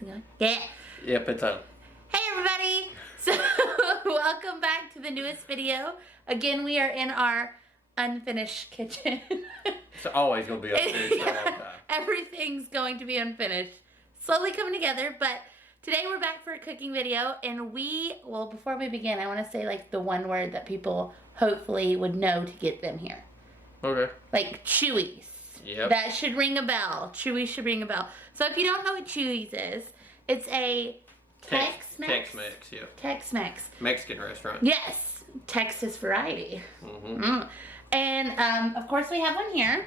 Is it going? Yeah. Yep, it's on. Hey everybody! So, welcome back to the newest video. Again, we are in our unfinished kitchen. It's always going to be unfinished by that time. Everything's going to be unfinished. Slowly coming together, but today we're back for a cooking video, and well, before we begin, I want to say like the one word that people hopefully would know to get them here. Okay. Like Chewy's. Yep. That should ring a bell. Chewy's should ring a bell. So if you don't know what Chewy's is, it's a Tex-Mex. Tex-Mex, yeah. Tex-Mex. Mexican restaurant. Yes. Texas variety. And of course we have one here.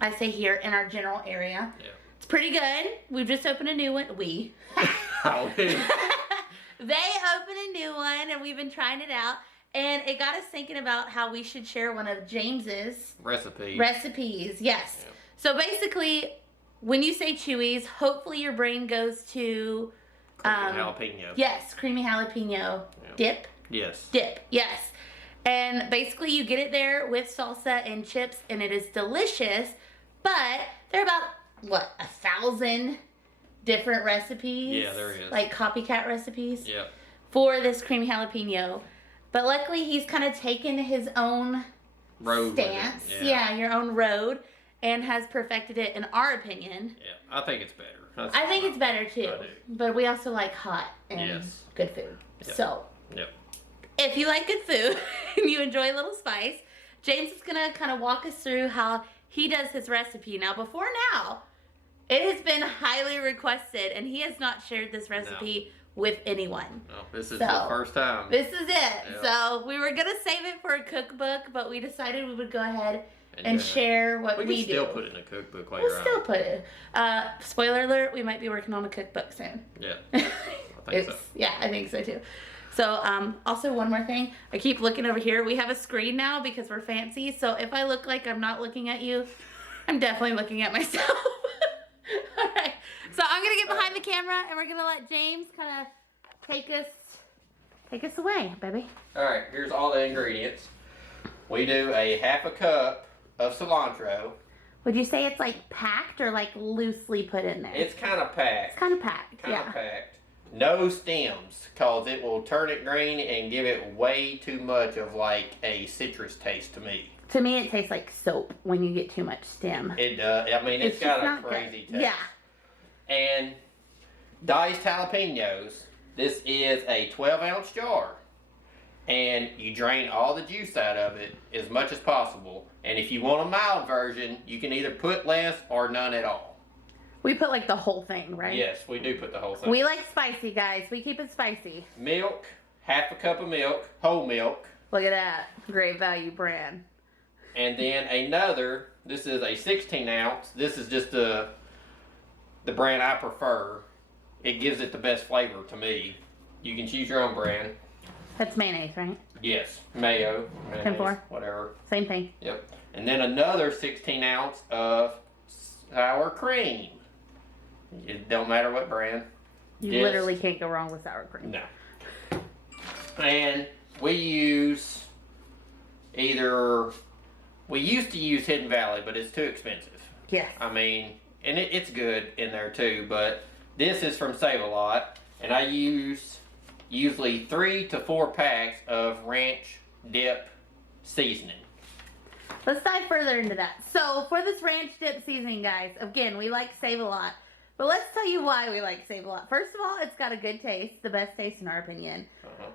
I say here in our general area. Yeah. It's pretty good. We've just opened a new one. They opened a new one and we've been trying it out. And it got us thinking about how we should share one of James's recipes. Yes. Yeah. So basically, when you say Chewy's, hopefully your brain goes to creamy jalapeno. Yes, creamy jalapeno dip. Yes. Dip. Yes. And basically, you get it there with salsa and chips, and it is delicious. But there are about 1,000 different recipes. Yeah, there is. Like copycat recipes. Yeah. For this creamy jalapeno. But luckily, he's kind of taken his own stance. Yeah, your own road. And has perfected it in our opinion. Yeah, I think it's better. I think it's better too. I do. But we also like hot and good food. Yep. So, yep. If you like good food and you enjoy a little spice, James is going to kind of walk us through how he does his recipe. Now, before now, it has been highly requested and he has not shared this recipe with anyone. No, this is the first time. This is it. Yep. So we were going to save it for a cookbook, but we decided we would go ahead and share what we do. We can still put it in a cookbook later on. We'll still put it. Spoiler alert, we might be working on a cookbook soon. Yeah, I think so. Yeah, I think so too. So, also one more thing. I keep looking over here. We have a screen now because we're fancy. So if I look like I'm not looking at you, I'm definitely looking at myself. All right. So I'm going to get behind the camera and we're going to let James kind of take us away, baby. All right, here's all the ingredients. We do a half a cup of cilantro. Would you say it's like packed or like loosely put in there? It's kind of packed. It's kind of packed, Kind of packed. No stems, because it will turn it green and give it way too much of like a citrus taste to me. To me, it tastes like soap when you get too much stem. It does. I mean, it's got a crazy taste. Yeah. And diced jalapenos. This is a 12-ounce jar. And you drain all the juice out of it as much as possible. And if you want a mild version, you can either put less or none at all. We put like the whole thing, right? Yes, we do put the whole thing. We like spicy, guys. We keep it spicy. Milk, half a cup of milk, whole milk. Look at that. Great value brand. And then another, this is a 16-ounce. This is just the brand I prefer. It gives it the best flavor to me. You can choose your own brand. That's mayonnaise, right? Yes, mayo, mayonnaise, 10-4. whatever. Same thing. Yep. And then another 16-ounce of sour cream. It don't matter what brand. You literally can't go wrong with sour cream. No. And we use we used to use Hidden Valley, but it's too expensive. Yes. I mean, and it's good in there too, but this is from Save-A-Lot, and I use usually 3 to 4 packs of ranch dip seasoning. Let's dive further into that. So for this ranch dip seasoning, guys, again, we like Save-A-Lot. But let's tell you why we like Save-A-Lot. First of all, it's got a good taste. The best taste in our opinion.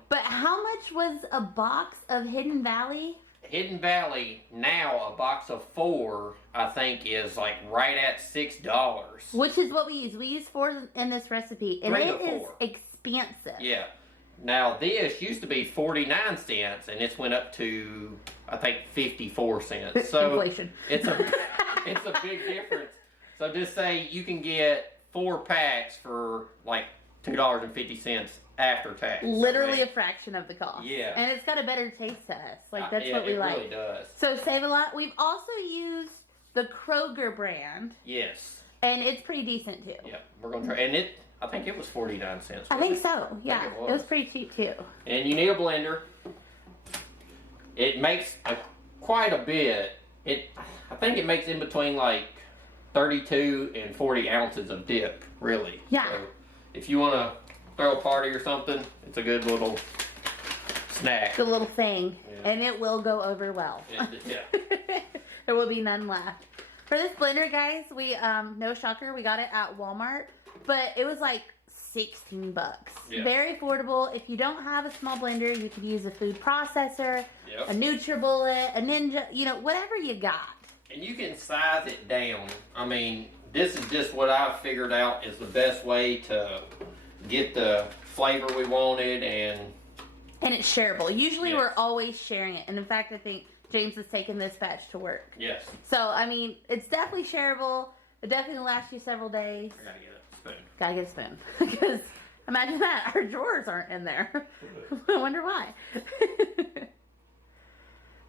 But how much was a box of Hidden Valley? Hidden Valley, now a box of 4, I think, is like right at $6. Which is what we use. We use 4 in this recipe. And it is expensive. Yeah. Now this used to be 49 cents and it's went up to, I think, 54 cents. So inflation. It's a big difference. So just say you can get 4 packs for like $2.50 after tax. Literally a fraction of the cost. Yeah. And it's got a better taste to us. Like that's what we like. It really does. So Save-A-Lot. We've also used the Kroger brand. Yes. And it's pretty decent too. Yeah. We're gonna try, and I think it was 49 cents. I think so. Yeah. It was pretty cheap too. And you need a blender. It makes quite a bit. I think it makes in between like 32 and 40 ounces of dip, really. Yeah. So if you want to throw a party or something, it's a good little snack. The little thing, Yeah. and it will go over well. Yeah. There will be none left. For this blender, guys, we no shocker, we got it at Walmart, but it was like 16 bucks. Yeah. Very affordable. If you don't have a small blender, you could use a food processor, Yep. a NutriBullet, a Ninja, you know, whatever you got. And you can size it down. I mean, this is just what I've figured out is the best way to get the flavor we wanted, and it's shareable. Usually Yes. we're always sharing it. And in fact, I think James has taken this batch to work. yes. So, I mean, it's definitely shareable. It definitely lasts you several days. I gotta get a spoon. Gotta get a spoon. Because imagine that. Our drawers aren't in there. I wonder why.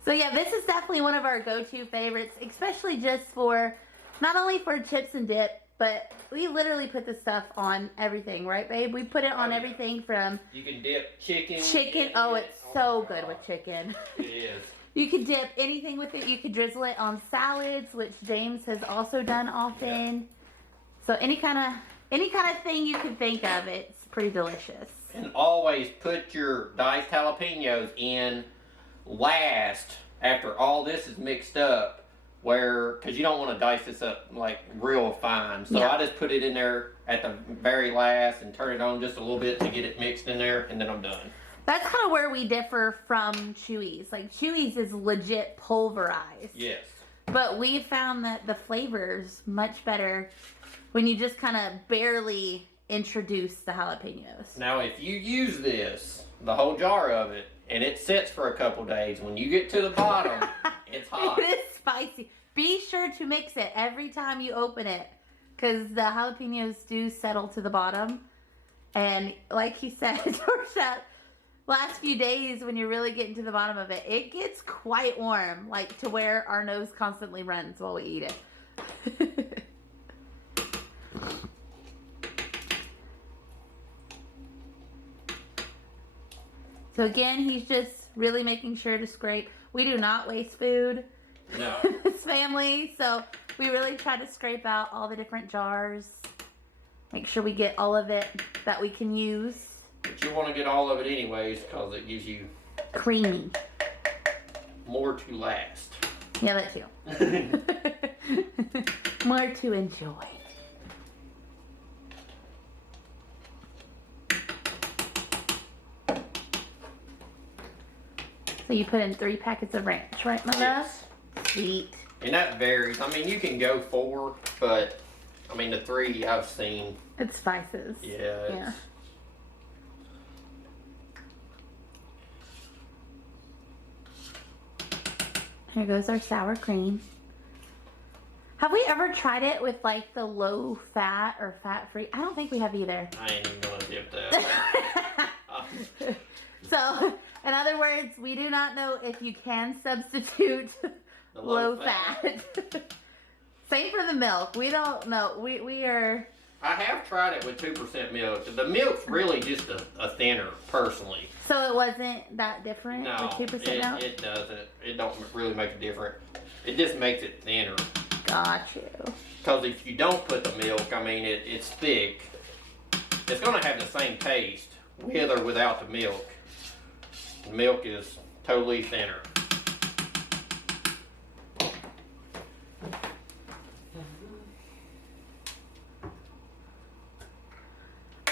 So, yeah, this is definitely one of our go-to favorites, especially just for, not only for chips and dip, but we literally put this stuff on everything, right, babe? We put it on Oh, yeah. everything from You can dip chicken. chicken. in Oh, it. it's Oh so my good God. with chicken. It is. You could dip anything with it. You could drizzle it on salads, which James has also done often. So any kind of thing you can think of, it's pretty delicious. And always put your diced jalapenos in last after all this is mixed up, because you don't want to dice this up like real fine. So Yeah. I just put it in there at the very last and turn it on just a little bit to get it mixed in there, and then I'm done. That's kind of where we differ from Chewy's. Like Chewy's is legit pulverized. Yes. But we found that the flavor's much better when you just kind of barely introduce the jalapenos. Now, if you use this, the whole jar of it, and it sits for a couple days, when you get to the bottom, it's hot. It is spicy. Be sure to mix it every time you open it, because the jalapenos do settle to the bottom. And like he said, towards that last few days when you're really getting to the bottom of it, it gets quite warm, like to where our nose constantly runs while we eat it. So again, he's just really making sure to scrape. We do not waste food No. in this family, so we really try to scrape out all the different jars. Make sure we get all of it that we can use. But you want to get all of it anyways, because it gives you Creamy. more to last. Yeah, that too. More to enjoy. So you put in 3 packets of ranch, right, my love? Yes. Sweet. And that varies. I mean, you can go 4, but I mean, the 3 I've seen. It's spices. Yeah. It's, Yeah. Here goes our sour cream. Have we ever tried it with like the low fat or fat free? I don't think we have either. I ain't even gonna dip that. So, in other words, we do not know if you can substitute The low fat. Same for the milk. We don't know. We are. I have tried it with 2% milk. The milk's really just a thinner, personally. So it wasn't that different No, with 2% milk? it doesn't. It don't really make a difference. It just makes it thinner. Got you. Because if you don't put the milk, I mean, it's thick. It's going to have the same taste with or without the milk. The milk is totally thinner.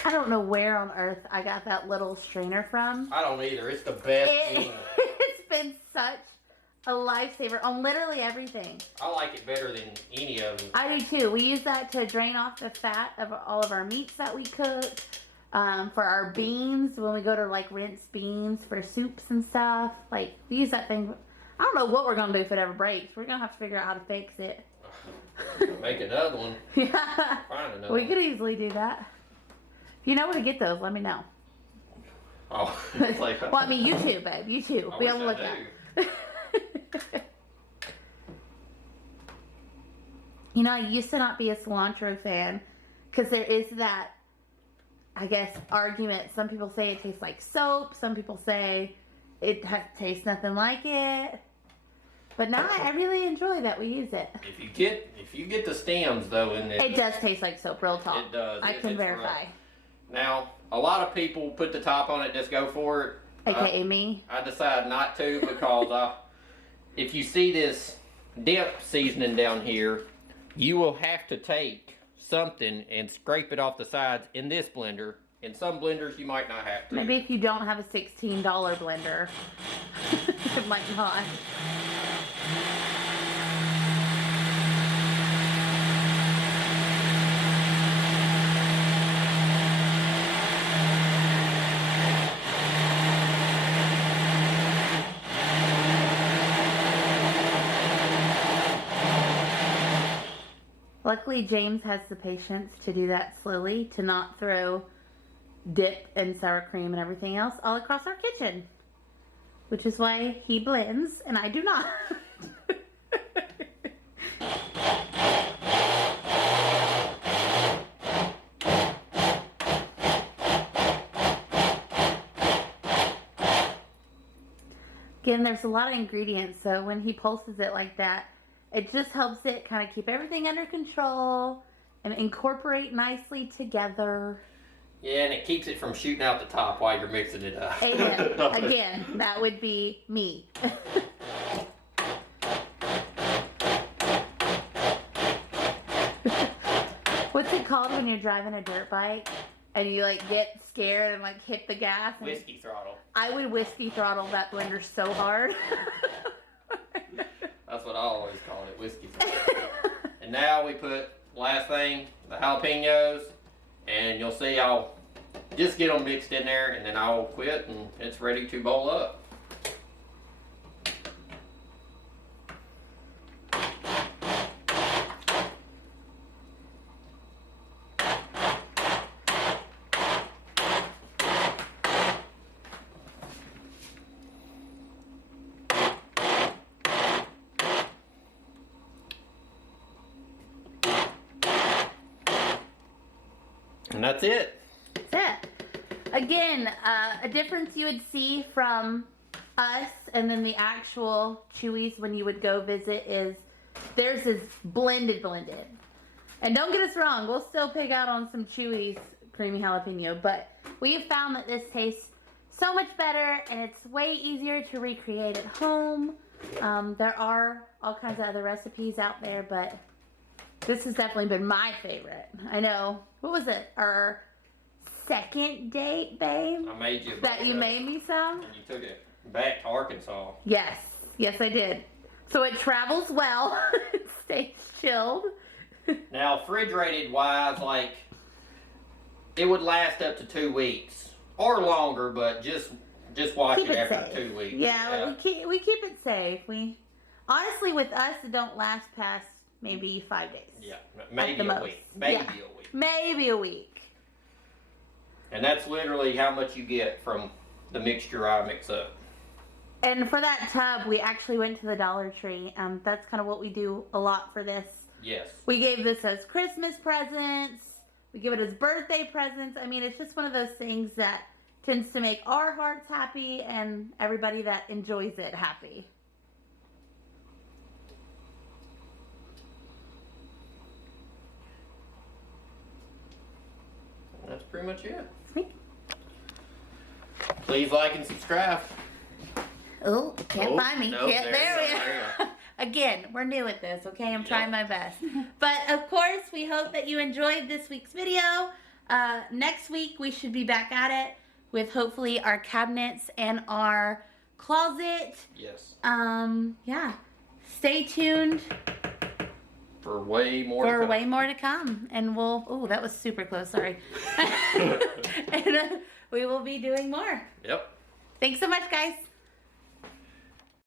I don't know where on earth I got that little strainer from. I don't either. It's the best thing. It's been such a lifesaver on literally everything. I like it better than any of them. I do too. We use that to drain off the fat of all of our meats that we cook. For our beans, when we go to like rinse beans for soups and stuff. Like, we use that thing. I don't know what we're going to do if it ever breaks. We're going to have to figure out how to fix it. Make another one. Yeah. Find another We one. could easily do that. If you know where to get those, let me know. Oh, it's like, Well, I mean, YouTube, babe. YouTube. I We wish don't I look do. that. You know, I used to not be a cilantro fan because there is that, I guess, argument. Some people say it tastes like soap. Some people say it tastes nothing like it. But now I really enjoy that we use it. If you get the stems though in there, It does taste like soap, real talk. It does. I can verify. Rough. Now, a lot of people put the top on it, just go for it. AKA me. I decided not to because if you see this dip seasoning down here, you will have to take something and scrape it off the sides in this blender. In some blenders, you might not have to. Maybe if you don't have a $16 blender, it might not. Luckily, James has the patience to do that slowly, to not throw dip and sour cream and everything else all across our kitchen. Which is why he blends and I do not. Again, there's a lot of ingredients, so when he pulses it like that, it just helps it kind of keep everything under control and incorporate nicely together. Yeah, and it keeps it from shooting out the top while you're mixing it up. Amen. Again, that would be me. What's it called when you're driving a dirt bike and you like get scared and like hit the gas? Whiskey throttle. I would whiskey throttle that blender so hard. That's what I always called it, whiskey throttle. And now we put, last thing, the jalapenos. And you'll see I'll just get them mixed in there and then I'll quit and it's ready to bowl up. And that's it. That's it. Again, a difference you would see from us and then the actual Chewy's when you would go visit is theirs is blended. And don't get us wrong, we'll still pick out on some Chewy's creamy jalapeno, but we have found that this tastes so much better and it's way easier to recreate at home. There are all kinds of other recipes out there, but this has definitely been my favorite. I know. What was it? Our second date, babe? I made you a that you made me some? And you took it back to Arkansas. Yes. Yes, I did. So it travels well. It stays chilled. Now, refrigerated wise, like, it would last up to 2 weeks. Or longer, but just watch Keep it it after safe. 2 weeks. Yeah, we keep it safe. Honestly, with us, it don't last past maybe 5 days. Yeah, maybe a week. Maybe a week. Maybe a week. And that's literally how much you get from the mixture I mix up. And for that tub, we actually went to the Dollar Tree. That's kind of what we do a lot for this. Yes. We gave this as Christmas presents. We give it as birthday presents. I mean, it's just one of those things that tends to make our hearts happy and everybody that enjoys it happy. That's pretty much it. Sweet. Please like and subscribe. Oh, can't find me. Nope, Yeah, there we go. are. Again, we're new at this, okay? I'm trying my best. But, of course, we hope that you enjoyed this week's video. Next week, we should be back at it with hopefully our cabinets and our closet. Yes. Yeah. Stay tuned. For way more to come. And we'll, oh, that was super close, sorry. And we will be doing more. Yep. Thanks so much, guys.